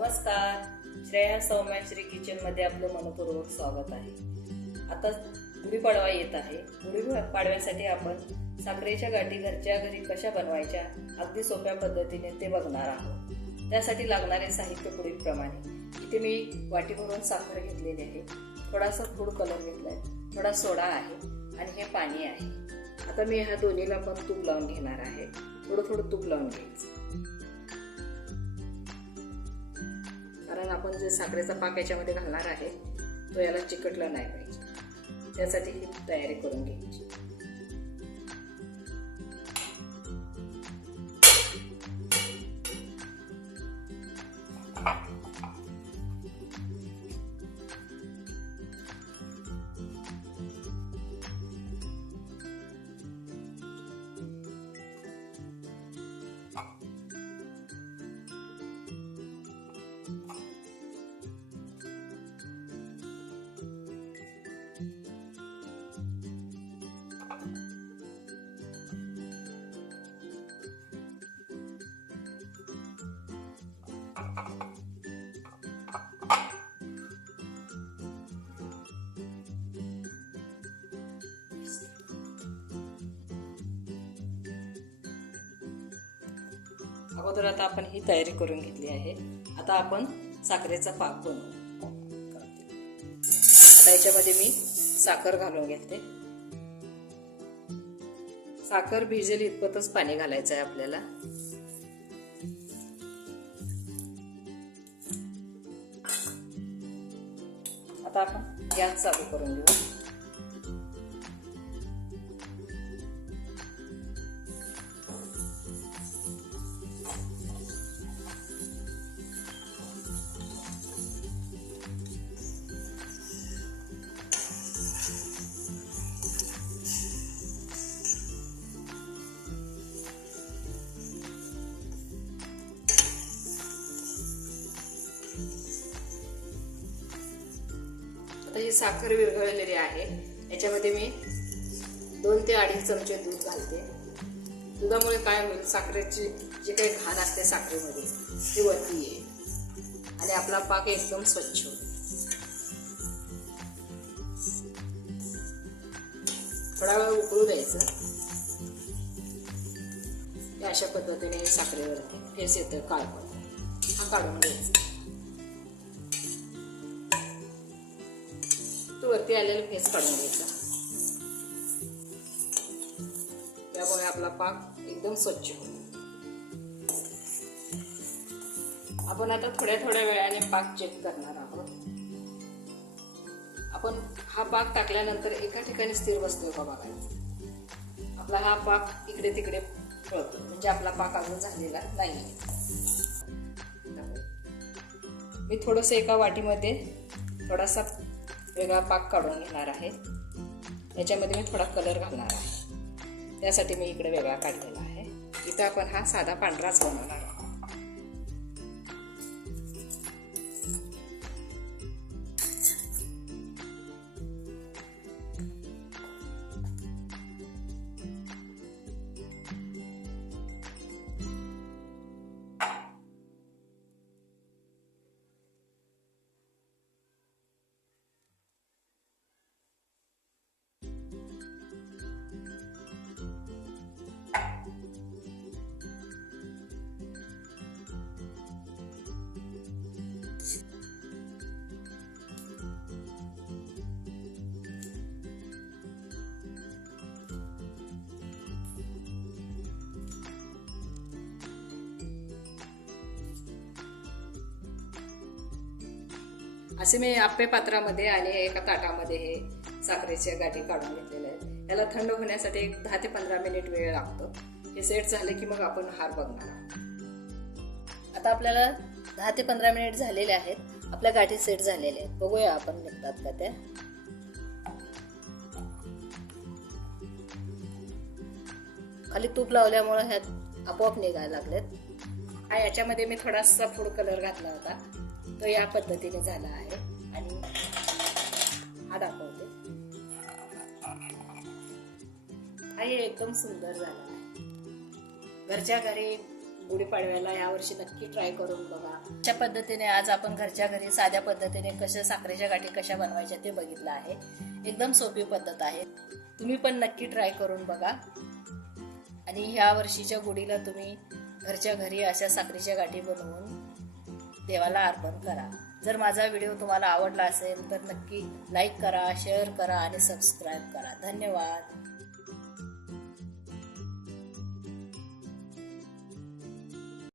नमस्कार. श्रेया सौम्याश्री किचनमध्ये आपलं मनपूर्वक स्वागत आहे. आता गुढीपाडवा येत आहे. गुढीपाडव्यासाठी आपण साखरेच्या गाठी घरच्या घरी कशा बनवायच्या अगदी सोप्या पद्धतीने ते बघणार आहोत. त्यासाठी लागणारे साहित्य पुढीलप्रमाणे इथे मी वाटी भरून साखर घेतलेली आहे. थोडासा फूड कलर घेतला आहे थोडा सोडा आहे आणि हे पाणी आहे. आता मी ह्या दोन्हीला पण तूप लावून घेणार आहे. थोडं थोडं तूप लावून घ्यायचं. आपण जे साखरेचा पाक याच्यामध्ये घालणार आहे तो याला चिकटला नाही पाहिजे. त्यासाठी ही तयारी करून घ्यायची. अगोदर आता आपण ही तयारी करून घेतली आहे. आता आपण साखरेचा पाक बनवू. आता याच्यामध्ये मी साखर घालून घेते. साखर भिजेल इतपतच पाणी घालायचं आहे आपल्याला. आता आपण गॅस चालू करून घेऊ. ही साखर विरघळलेली आहे. याच्यामध्ये मी दोन ते अडीच चमचे दूध घालते. दुधामुळे काय होईल साखरेची जी काही घाण असते साखरेमध्ये ती वरती येईल. आणि आपला पाक एकदम स्वच्छ होईल. थोडा वेळ उकळू द्यायचं. अशा पद्धतीने साखरेवरती फेस येतं काळपण हा काढून घ्यायचा. तो वरती आलेला फेस काढून घ्यायचा. त्यामुळे आपला पाक एकदम स्वच्छ होईल. आपण आता थोड्या थोड्या वेळाने पाक चेक करणार आहोत. आपण हा पाक टाकल्यानंतर एका ठिकाणी स्थिर बसतोय का बघायला आपला हा पाक इकडे तिकडे पळतो. म्हणजे आपला पाक अजून झालेला नाही मी थोडंसं एका वाटीमध्ये थोडासा वेगळा पाक काढून घेणार आहे. याच्यामध्ये मी थोडा कलर घालणार आहे. त्यासाठी मी इकडे वेगळा काढलेला आहे. इथं आपण हा साधा पांढराच बनवणार आहोत. असे मी आप्पे पात्रामध्ये आणि एका ताटामध्ये हे साखरेच्या गाठी काढून घेतलेल्या आहेत. याला थंड होण्यासाठी एक दहा ते पंधरा मिनिट वेळ लागतो. हे सेट झाले की मग आपण हार बघणार आहोत. आता आपल्याला दहा ते पंधरा मिनिट झालेले आहेत. आपल्या गाठी सेट झालेल्या आहेत. बघूया आपण निघतात का त्या. खाली तूप लावल्यामुळं ह्यात आपोआप निघायला लागलेत. हा याच्यामध्ये मी थोडासा फूड कलर घातला होता. तो या पद्धतीने झाला आहे. आणि हा दाखवते. हाही एकदम सुंदर झाला आहे. घरच्या घरी गुढीपाडव्याला यावर्षी नक्की ट्राय करून बघा. अशा पद्धतीने आज आपण घरच्या घरी साध्या पद्धतीने कशा साखरेच्या गाठी कशा बनवायच्या ते बघितलं आहे. एकदम सोपी पद्धत आहे. तुम्ही पण नक्की ट्राय करून बघा. आणि ह्या वर्षीच्या गुढीला तुम्ही घरच्या घरी अशा साखरेच्या गाठी बनवून देवाला अर्पण करा. जर माझा व्हिडिओ तुम्हाला आवडला असेल तर नक्की लाईक करा शेअर करा आणि सबस्क्राईब करा. धन्यवाद.